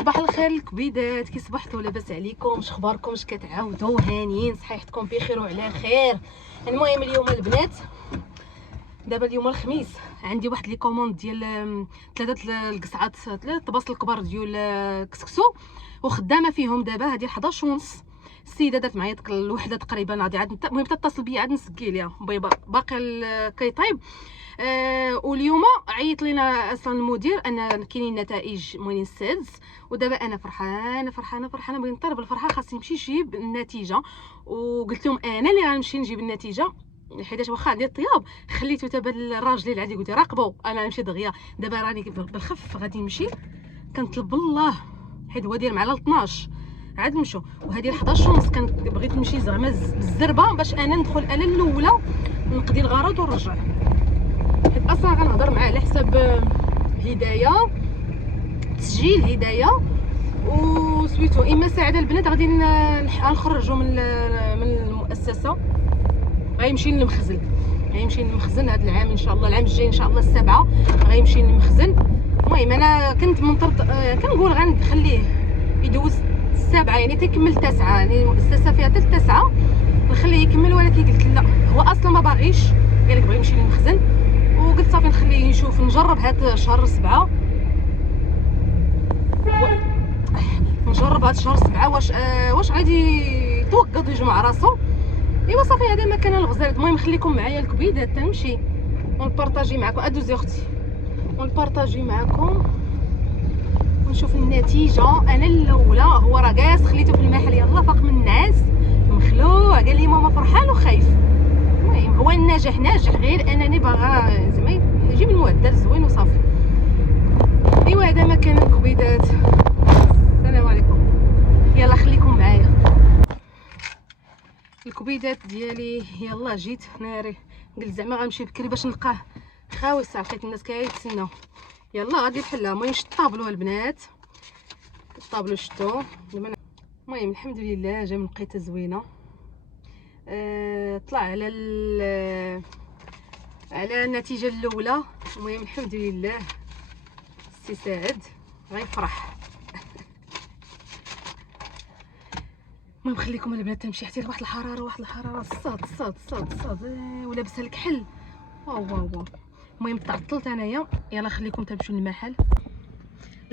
صباح الخير الكبيدات، كي صبحتوا؟ لاباس عليكم؟ اش اخباركم؟ اش كتعاودوا؟ هانيين؟ صحيحتكم بخير وعلى خير؟ المهم اليوم البنات، دابا اليوم الخميس، عندي واحد لي كوموند ديال 3 القصعات، 3 الطباس الكبار ديال كسكسو، وخدامه فيهم دابا. هذه 11 ونص. السيده دات معايا ديك الوحده تقريبا، غادي عاد المهم تتصل بيا عاد نسقي ليها باقي كيطيب. واليوم عيط لينا اصلا المدير ان كاينين نتائج موالين السادس، ودابا انا فرحانه فرحانه فرحانه، بغيت نطير بالفرحه. خاصني نمشي نجيب النتيجه، وقلت لهم انا اللي غنمشي نجيب النتيجه، حيت واخا عندي الطياب خليته تبع الراجل اللي عندي، قلت راقبوا انا نمشي دغيا. دابا راني بالخف غادي نمشي، كنطلب الله حيت هو داير معنا 12 عاد نمشيو. وهذه 11 ونص كان بغيت نمشي زعما بالزربه باش انا ندخل انا الاولى نقضي الغرض ونرجع، حيت اصلا غنهضر معاه على حساب هدايه، تسجيل هدايه وسويتو. اما ساعده البنات غادي نخرجوا من المؤسسه، غيمشي للمخزن، غيمشي للمخزن هذا العام ان شاء الله. العام الجاي ان شاء الله السابعه غيمشي للمخزن. المهم انا كنت منطرط، كنقول غنخليه يدوز السابعه، يعني تيكمل 9، يعني المؤسسه فيها حتى 9 نخليه يكمل، ولكن قلت لا، هو اصلا ما باغيش، قال لك بغى يمشي للمخزن، وقلت صافي نخليه نشوف، نجرب هذا شهر 7 نجرب هذا شهر 7 واش غادي يتوقد ويجي مع راسو. ايوا صافي، هذا ما كان الغزال. المهم خليكم معايا الكبيدات تنمشي ونبارطاجي معكم، ادوزي اختي، ونبارطاجي معكم ونشوف النتيجه. انا الاولى، هو راه قاص خليته في المحل، يلا فاق من النعاس مخلوع، قال لي ماما فرحان وخايف. المهم هو الناجح ناجح، غير انني باغا زعما يجيب المعدل زوين وصافي. ايوا هذا ما كان الكبيدات. السلام عليكم، يلا خليكم معايا الكبيدات ديالي. يلا جيت ناري، قلت زعما غنمشي بكري باش نلقاه خاوي الساعه، لقيت الناس كيتسناو. يلا غادي نحلها. المهم شت الطابلو البنات، الطابلو شتو. المهم الحمد لله جا من لقيتها زوينه. طلع على النتيجه الاولى. المهم الحمد لله، السي سعد غيفرح. المهم خليكم البنات تمشي حتى واحد الحراره، واحد الحراره الصاد الصاد الصاد الصاد، ولابسه الكحل. واو واو واو. المهم تعطلت انايا. يلا خليكم تمشيو للمحل.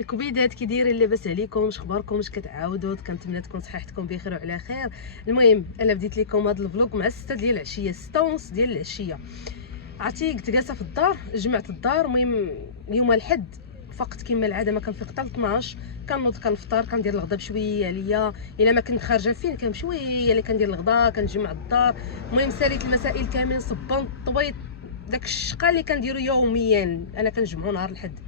الكبيدات كي دايرين؟ لاباس عليكم؟ اش اخباركم؟ اش كتعاودوا؟ كنتمنى تكون صحتكم بخير وعلى خير. المهم انا بديت لكم هذا الفلوق مع 6 ديال العشيه، 6 ونص ديال العشيه. عرفتي قلت جالسه في الدار، جمعت الدار. المهم يوم الحد فقط كما العاده، ما كنفيق حتى 12، كنوض كنفطر، كندير الغدا بشويه عليا، الا ما كنت خارجه فين كان بشويه اللي كندير الغدا، كنجمع الدار. المهم ساليت المسائل كامل، صبان الطبيط، داك الشقه اللي كنديرو يوميا انا كنجمعو نهار الحد.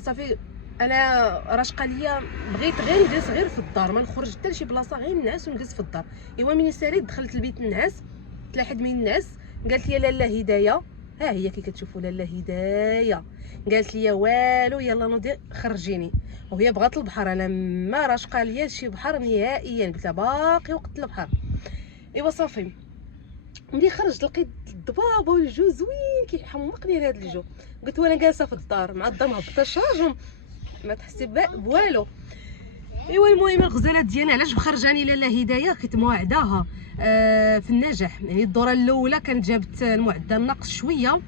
صافي انا راشقه ليا، بغيت غير نجلس غير في الدار، ما نخرج حتى لشي بلاصه، غير نعس ونجلس في الدار. ايوا ملي ساليت دخلت البيت نعس، تلاحظ من الناس قالت لي لاله هدايه، ها هي كي كتشوفوا لاله هدايه، قالت لي والو يلا نوضي خرجيني. وهي بغات البحر، انا ما راشقه ليا شي بحر نهائيا، قلت لها باقي وقت البحر. ايوا صافي ملي خرجت لقيت الضباب والجو زوين كيحمقني هذا الجو، قلت وانا جالسه في الدار مع الضم هبطت الشارج ما تحسي بوالو. ايوا المهم الغزالات ديالنا علاش مخرجاني لاله هدايه؟ كنت موعداها في النجاح، يعني الدوره الاولى كانت جابت المعدل ناقص شويه.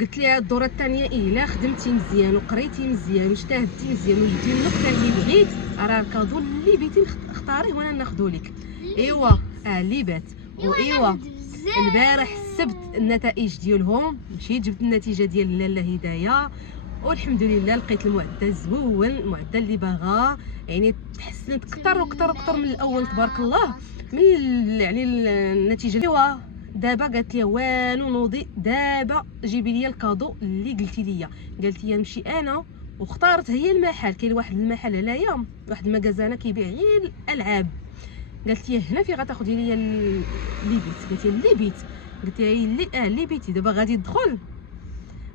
قلت لها الدوره الثانيه الا خدمتي مزيان وقريتي مزيان واجتهدتي مزيان وجبتي النقطه اللي بغيت، راه الكادو اللي بغيتي اختاريه وانا ناخذو لك. ايوا اللي بات. وايوا البارح السبت النتائج ديالهم، مشيت جبت النتيجه ديال لاله هدايه، والحمد لله لقيت المعدل زوين، المعدل اللي باغا، يعني تحسنت اكثر واكثر واكثر من الاول تبارك الله. من يعني النتيجه. ايوا دابا قالت لي والو نوضي دابا جيبي لي الكادو اللي قلتي لي. قالت لي نمشي انا، واختارت هي المحل. كاين واحد المحل هنايا، واحد المغازانه كيبيع غير الالعاب. قالت لي هنا في غتاخذي لي اللي بيت. قالت لي اللي بيت، قلت لها اللي بيتي دابا غادي ندخل،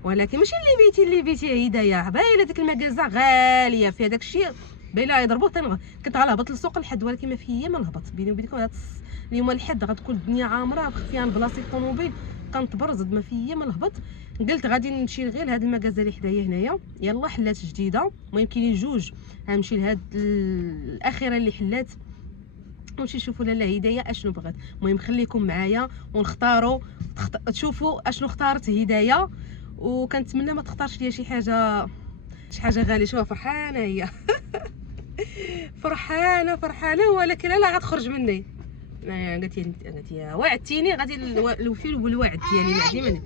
ولكن ماشي اللي بيتي يا هدايه، باينه ديك المغازه غاليه فيها داك الشيء، باينه يضربوه. كنت غنهبط للسوق الحد، ولكن ما فيا ما نهبط. بيني وبينكم اليوم الحد غتكون الدنيا عامره، فيها بلاصه الطوموبيل نبقى نتبرزد ما فيا ما نهبط. قلت غادي نمشي غير لهاد المكازا اللي حدايا هنايا، يلا حلات جديده، المهم كاينين جوج، غنمشي لهاد الاخيره اللي حلات ونمشي نشوفوا لاله هدايه اشنو بغات. المهم خليكم معايا ونختاروا تشوفوا اشنو اختارت هدايه، وكنتمنى ما تختارش ليا شي حاجه غاليه. شوف فرحانه هي فرحانه ولكن لا غتخرج مني. قالت لي وعدتيني غادي نوفي بالوعد ديالي، معدي مني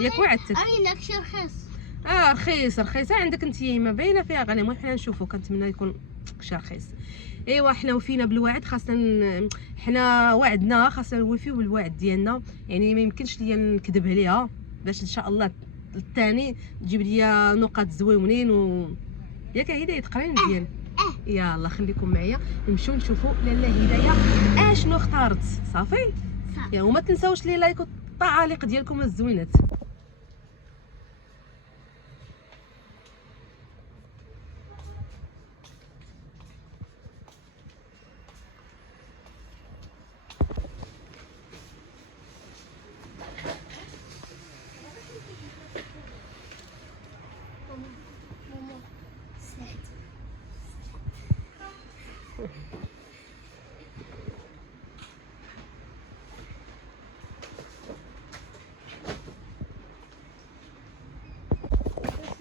ياك وعدتك. عينك شي رخيص. رخيصه عندك انت ما باينه فيها غاليه. المهم حنا نشوفوا، كنتمنى يكون شي رخيص. ايوا حنا وفينا بالوعد، خاصنا حنا وعدنا خاصنا نوفيو بالوعد ديالنا، يعني ما يمكنش ليا نكذب عليها باش ان شاء الله الثاني تجيب ليا نقاط زويونين ياك هدايه تقراي مزيان. يلا خليكم معايا نمشيو نشوفوا لاله هدايه اشنو اختارت. صافي يا وما تنساوش لي لايك والتعاليق ديالكم الزوينات.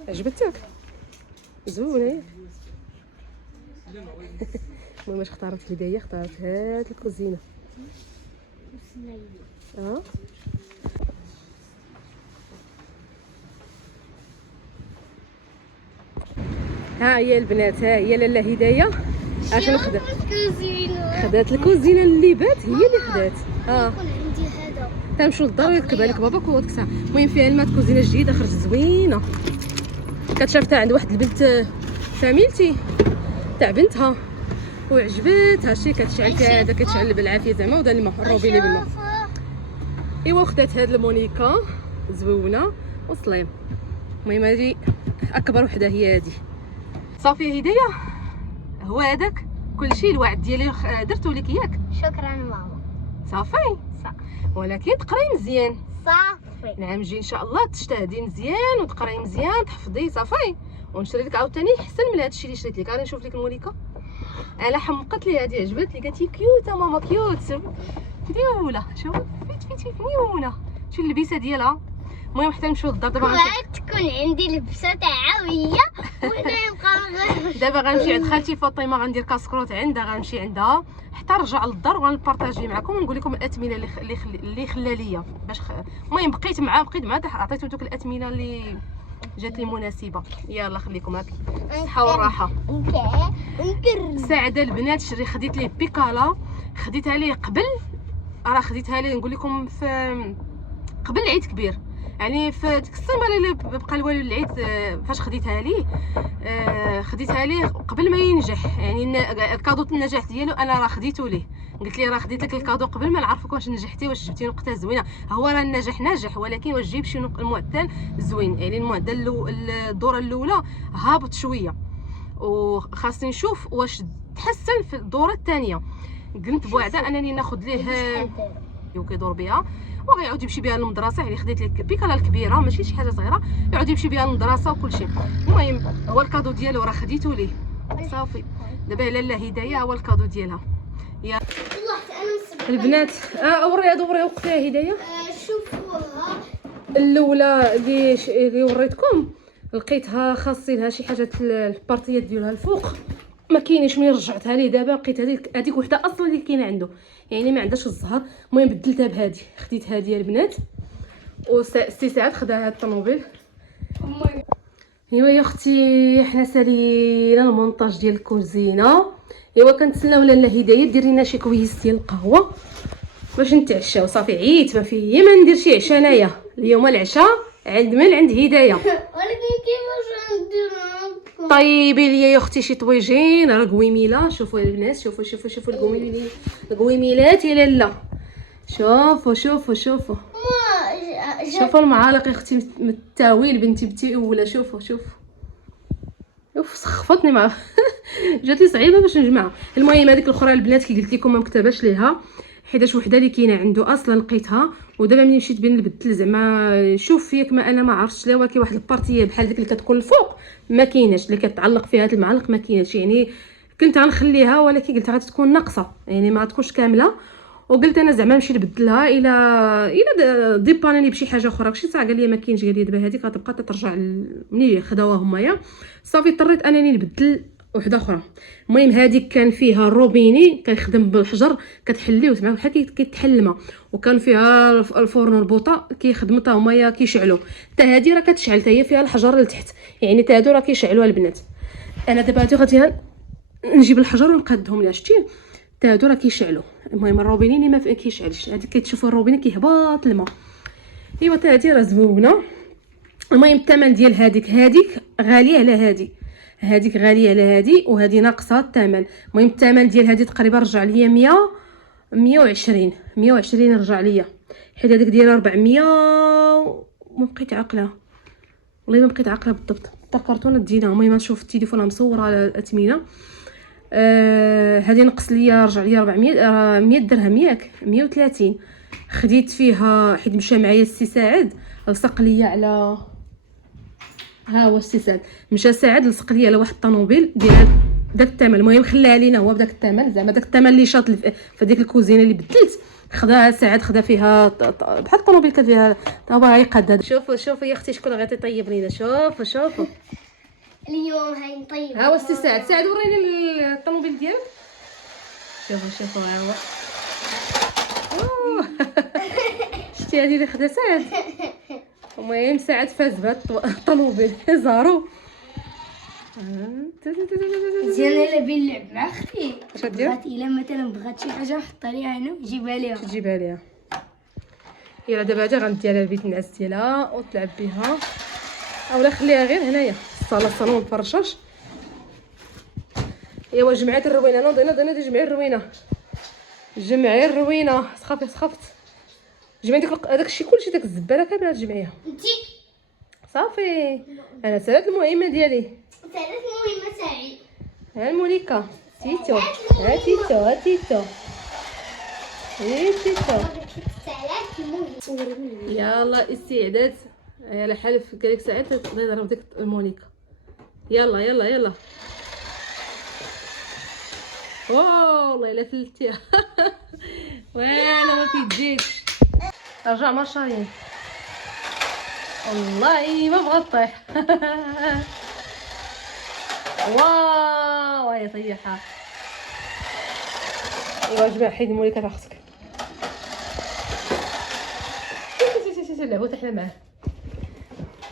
عجبتك زوينه؟ المهم اش اختارت هدايه؟ اختارت هاد الكوزينه. ها هي البنات، ها هي لاله هدايه اشنو خدات. خدات الكوزينه اللي بات هي اللي خدات. عندي هذا تنمشيو للدار ويركبها لك باباك وهو ديك الساعه. المهم فيها المات كوزينه جديده خرجت زوينه، كتشافتها عند واحد البنت فاميلتي تاع بنتها وعجبتها شي، كتشعل فيها هذا كتشعل بالعافيه زعما، ودار الماء الروبيني بالماء. ايوا خدات هاد المونيكا زويونه وصليم. المهم هادي اكبر وحده هي هادي. صافي هديه هو هذاك كلشي الوعد ديالي درتو لك ياك. شكرا ماما. صافي ولكن تقراي مزيان. صافي نعم جي ان شاء الله تجتهدي مزيان وتقراي مزيان تحفظي. صافي ونشري لك عاوتاني احسن من هادشي اللي شريت لك. راني نشوف لك المونيكا. انا حمقت لي هذه عجبت لي، قالت لي كيوت ماما كيوت فيولا. شوف فيت فيولا، شوف اللبسه ديالها. المهم حتى نمشيو للدار دابا. تكون عندي لبسه تعاويه وانا نبقى دابا غنمشي عند خالتي فاطمه، غندير كاسكروت عندها، غنمشي عندها حتى نرجع للدار وغنبارطاجي معكم ونقول لكم الاثمنه اللي خلى ليا باش المهم بقيت معاه عطيتو دوك الاثمنه اللي جات لي مناسبه. يلا خليكم هاك الصحه والراحه. ساعده البنات خديت ليه بيكالا، خديتها ليه قبل، راه خديتها ليه نقول لكم في قبل العيد كبير، يعني في ديك السيمانه اللي بقى الوالد العيد فاش خديتها ليه قبل ما ينجح، يعني الكادو النجاح ديالو انا راه خديته ليه. قلت لي راه خديت لك الكادو قبل ما نعرفك واش نجحتي واش جبتي نقطه زوينه. هو راه النجاح ناجح ولكن واش جيب شي المعدل زوين، يعني المعدل الدوره الاولى هابط شويه وخاصني نشوف واش تحسن في الدوره الثانيه. قلت بوعده انني ناخذ ليه وكيدور بها وغيعاود يمشي بها للمدرسه. يعني خديت لك بيكالا الكبيره ماشي شي حاجه صغيره، يعاود يمشي بها للمدرسه وكل شيء. المهم هو الكادو ديالو راه خديته ليه. صافي دابا لاله هدايه هو الكادو ديالها. يا البنات وري وقتها هدايه. شوفوها الاولى اللي وريتكم لقيتها خاصينها شي حاجه البارطيات ديالها الفوق ما كاينش. ملي رجعتها ليه دابا لقيت هذيك وحده اصلا اللي كاينه عنده، يعني ما عندهاش الزهر. المهم بدلتها بهذه، خديت هذه البنات وسي سعاد خداها هاد الطوموبيل. ايوا يا اختي حنا سالينا المونطاج ديال الكوزينه. ايوا كنتسناو لاله هدايه دير لنا شي كويس ديال القهوه باش نتعشاو. صافي عييت ما فيه ما ندير شي عشاء انايا اليوم. العشاء عند هدايه. ولكن كيفاش نديرها؟ طيبي لي يا اختي شي طويجين راه قويميله. شوفوا البنات شوفوا القويميلات يا لاله. شوفوا المعالق يا اختي التاويل بنتي اولى. شوفوا سخفتني مع جات لي صعيبه باش نجمعها. المهم هذيك الاخرى البنات كي قلت لكم ما مكتباش ليها حيتاش وحده اللي كاينه عنده اصلا لقيتها ودابا ملي مشيت بين البدل زعما شوف ياك ما انا ما عرفتش لا ولكن واحد البارتيه بحال ديك اللي كتكون الفوق ما كايناش، اللي كتعلق فيها هاد المعلق ما كايناش، يعني كنت غنخليها ولكن قلت غادي تكون ناقصه يعني ما تكونش كامله، وقلت انا زعما نمشي نبدلها الى ديبانيني بشي حاجه اخرى. ماشي صح قال لي ما كاينش، قال لي دابا هذيك غتبقى ترجع ملي خداوها همايا صافي اضطريت انني نبدل وحده اخرى. المهم هذيك كان فيها الروبيني كيخدم بالحجر كتحليه زعما بحال كيتحل الماء، وكان فيها الفرن البوطه كيخدموا حتى هما كيشعلوا، حتى هذه راه كتشعل حتى هي فيها الحجر لتحت، يعني حتى هادو راه كيشعلوها البنات. انا دابا هادو غادي نجيب الحجر ونقادهم لها، شتي حتى هادو راه كيشعلوا. المهم الروبيني ما كيشعلش، هذيك كتشوفوا الروبيني كيهبط الماء. ايوا حتى هذه راه زوينه. المهم الثمن ديال هذيك غاليه على هذيك غاليه على هذه، وهذه ناقصه الثمن. المهم الثمن ديال هذه تقريبا رجع ليا 120 رجع ليا، حيت هذيك دايره 400 وما بقيت عاقله والله ما بقيت عاقله بالضبط، افتكرتونا دينا. المهم نشوف التليفون مصوره على الاثمنه. هذه نقص ليا رجع ليا 400 100 درهم ياك 130. خديت فيها حيت مشى معايا السي سعد لصق ليا على ها هو السي سعد مشى سعد لصق ليا على واحد الطوموبيل ديال داك الثمن. المهم خلى علينا هو بداك الثمن، زعما داك الثمن اللي شاط في ديك الكوزينه اللي بدلت خداها سعد، خدا فيها بحال الطوموبيل كان فيها هو يقاد. شوفوا يا اختي شكون غادي يطيب لينا، شوفوا اليوم هاي نطيب. ها هو السي سعد وريني الطوموبيل ديالك. شوفوا ها هو. شتي هذه اللي خدا سعد. المهم سعد فاز بهاد الطوموبيل زارو. زين الا بين نلعب مع اختي اش غدير؟ بغات الا مثلا بغات شي حاجه نحطها ليها هنا وجيبها ليها. تجيبها ليها. يلا دابا هادي غنديها لها البيت النعاس ديالها وتلعب بها، اولا خليها غير هنايا الصالون مفرشاش. ايوا جمعات الروينه، نوضي جمعي الروينه سخفت جمعي داك الشيء كلشي، داك الزباله كامله تجمعيها انتي صافي. انا سالات المهمه ديالي، ثلاث مهمه سعيد. ها المونيكا تيتو ثلاث مهمه. يلا استعداد. يلا حلف قالك ساعات تقدري تضرب ديك المونيكا. يلا والله الا فلتيها. وانا ما كيجيش رجع ماشاين والله ما بغات طيح. واو هي طيحها. ايوا جماعه حيد المونيكا تاع اختك. لعبوا تحنا معاه.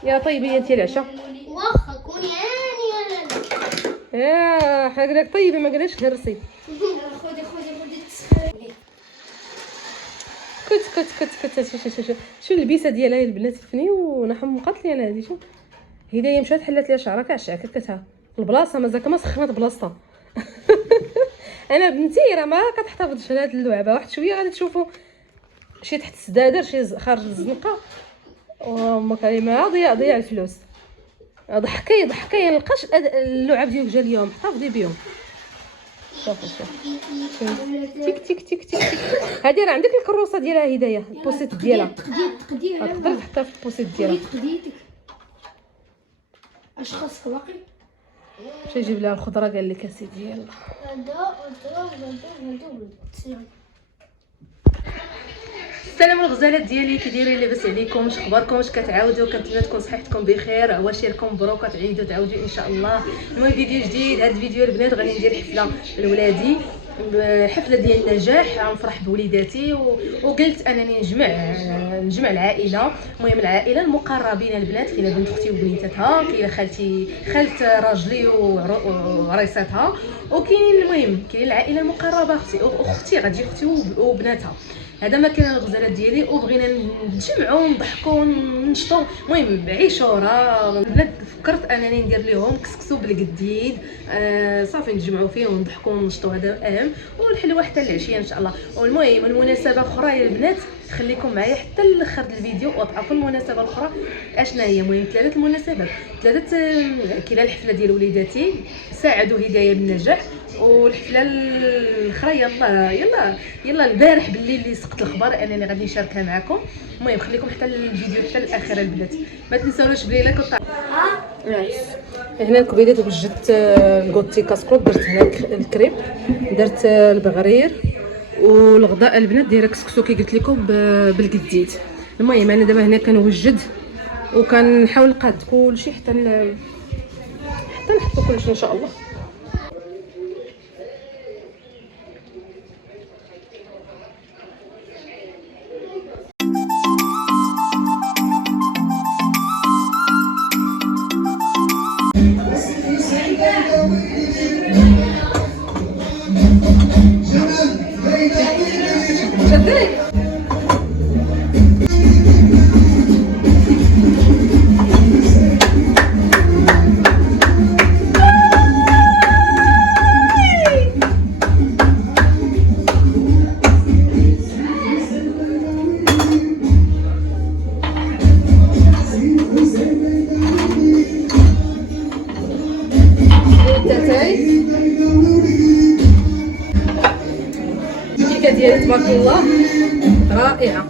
يا طيبي انت العشاء واخا كوني اني ولا يا حنا قلنا لك طيبي ما قلناش هرسي. خذي تسخري. كنت شو اللبسه ديالها البنات فني ونحمقات لي انا هذه. شوف هدايا مشات حلات ليها شعرها كعككتها البلاصه مازال ما سخنات بلاصتها. انا بنتي راه ما كتحتفظش على هاد اللعبه، واحد شويه غادي تشوفوا شي تحت السدادر شي خارج الزنقه وما كريمه ضيع الفلوس. ضحكي نلقاش اللعب ديالك جا اليوم احتفظي بهم. شوف تيك هذه راه عندك الكروسه ديالها هدايا البوسيت ديالها تقدر تحطها في البوسيت ديالها. اش خاصك باقي؟ شي يجيب لها الخضره قال لك اسيدي يلا. السلام الغزالات ديالي كي دايرين لاباس عليكم؟ اش اخباركم؟ اش كتعاودوا؟ كنتمنى تكون صحتكم بخير، عواشركم مبروك تعيدوا تعاودوا ان شاء الله. المهم فيديو جديد. هذا الفيديو البنات غادي ندير حفله لولادي، حفله ديال النجاح، غنفرح بوليداتي وقلت انني نجمع العائله. المهم العائله المقربين البنات، كاينه بنت اختي وبنيتاتها، كاينه خالت راجلي وعريساتها، وكاينين المهم كاين العائله المقربه اختي غتجي اختي وبناتها. هذا ما كان الغزالات ديالي، وبغينا نتجمعوا ونضحكوا وننشطوا. المهم عيشوره البنات فكرت انني ندير لهم كسكسو بالقديد صافي نتجمعوا فيه ونضحكوا وننشطوا، هذا اهم، ونحلوا حتى العشيه ان شاء الله. والمهم المناسبه اخرى يا البنات خليكم معايا حتى الاخر الفيديو وتعرفوا المناسبه الاخرى اشنا هي. المهم ثلاثه المناسبات، كاينه الحفله ديال وليداتي ساعدوا هدايا بالنجاح، والحفله الاخرى يلا البارح بالليل اللي سقط الخبر انني غادي نشاركها معكم. المهم خليكم حتى الفيديو حتى الاخر البنات، ما تنساوناش بلي لايك هنا الكبيدات وجدت الكوتي كاسكروط، درت هنا الكريم، درت البغرير، والغداء البنات دايره كسكسو كي قلت لكم بالقديد. المهم انا دابا هنا كنوجد وكنحاول نقاد كلشي حتى نحطو كلشي ان شاء الله. الكيكه ديالي تبارك الله رائعه.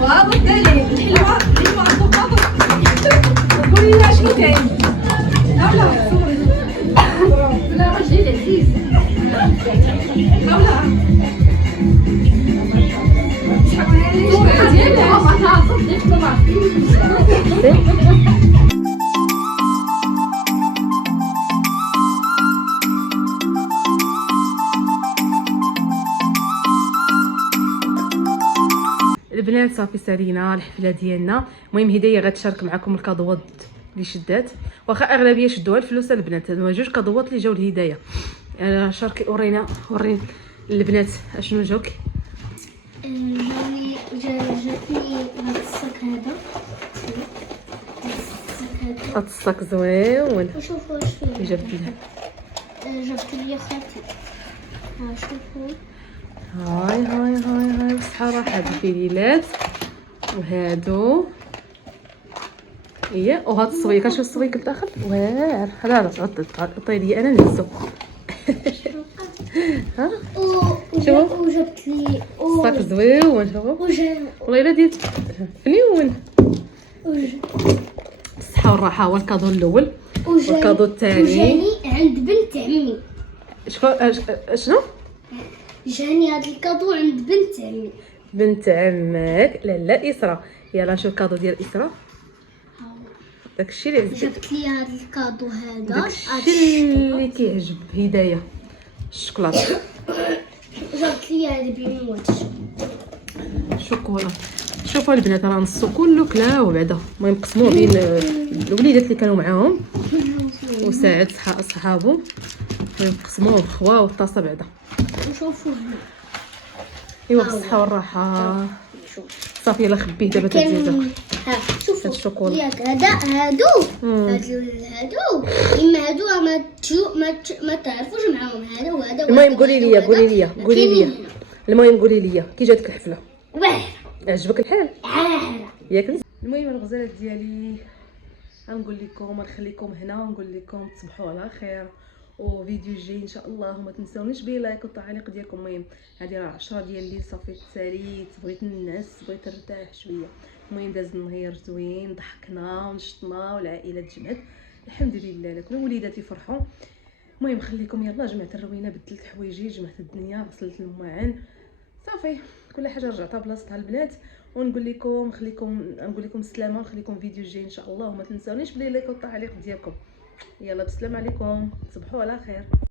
وهذا الدليل الحلوه اللي عند الفاطر. قولي لي شنو كاين؟ لا صوري لا رجلي العزيز لا صوري ديالها ما البنات صافي سالينا الحفله ديالنا. المهم هديه غتشارك معكم الكادوات اللي شدات، واخا اغلبيه شدوها الفلوس البنات. هما جوج كادوات اللي جاو الهدايا. شاركي وريني البنات اشنو جاوك. جاتني هاد الصاك هذا، هاد الصاك زويون. وشوفوا واش فيه جابت لها، جابت لي خالتي. شوفوا هاي بصحة راحة هاد الفيليلات وهادو هي. وهاد الصويك كنشوف الصويك الداخل واعر. لا عطي لي انا نهزو. ها شوف وجبت لي الصاك زويون. شوفوا والله الا ديال فنيون. بالصحة والراحة هو الكادو الاول. والكادو الثاني جاني عند بنت عمي. شنو جاني هاد الكادو عند بنت عمي. بنت عمك؟ لا اسراء. يلا نشوف الكادو ديال اسراء. داكشي اللي عجبك. جبت لي هاد الكادو هذا، داكشي اللي كيعجب هدايا الشوكولاته. جبت لي هاد بيموت شوكولا. شوفوا البنات راه نصو كله كلاو بعدا. المهم قسموه بين الوليدات اللي كانوا معاهم وساعد صحابو. المهم قسموه بخوا والطاسه بعدا. وشوفوا هنا ايوا بالصحه والراحه. صافي يلا خبيه دابا تزيدو ها شوفوا هاد الشوكولا. ياك هادو اما هادو ما تعرفوش معاهم هذا وهذا. المهم قولي لي المهم قولي لي كي جاتك الحفله؟ واعره عجبك الحال عاهره. ياك؟ المهم الغزالات ديالي غنقول لكم نخليكم هنا ونقول لكم تصبحوا على خير، وفيديو جاي ان شاء الله. وما تنساونيش بلايك والتعليق ديالكم. المهم هذه راه 10 ديال الليل صافي تساليت، بغيت ننعس، بغيت نرتاح شويه. المهم داز النهار زوين، ضحكنا ونشطنا والعائله تجمعت الحمد لله. لكن وليداتي فرحوا. المهم خليكم يلا جمعت الروينه، بدلت حوايجي، جمعت الدنيا، غسلت المواعن، صافي كل حاجه رجعتها بلاصتها البنات. ونقول لكم نقول لكم السلامه، نخليكم فيديو جاي ان شاء الله. وما تنساونيش بلايك والتعليق ديالكم. يلا بسلام عليكم، تصبحوا على خير.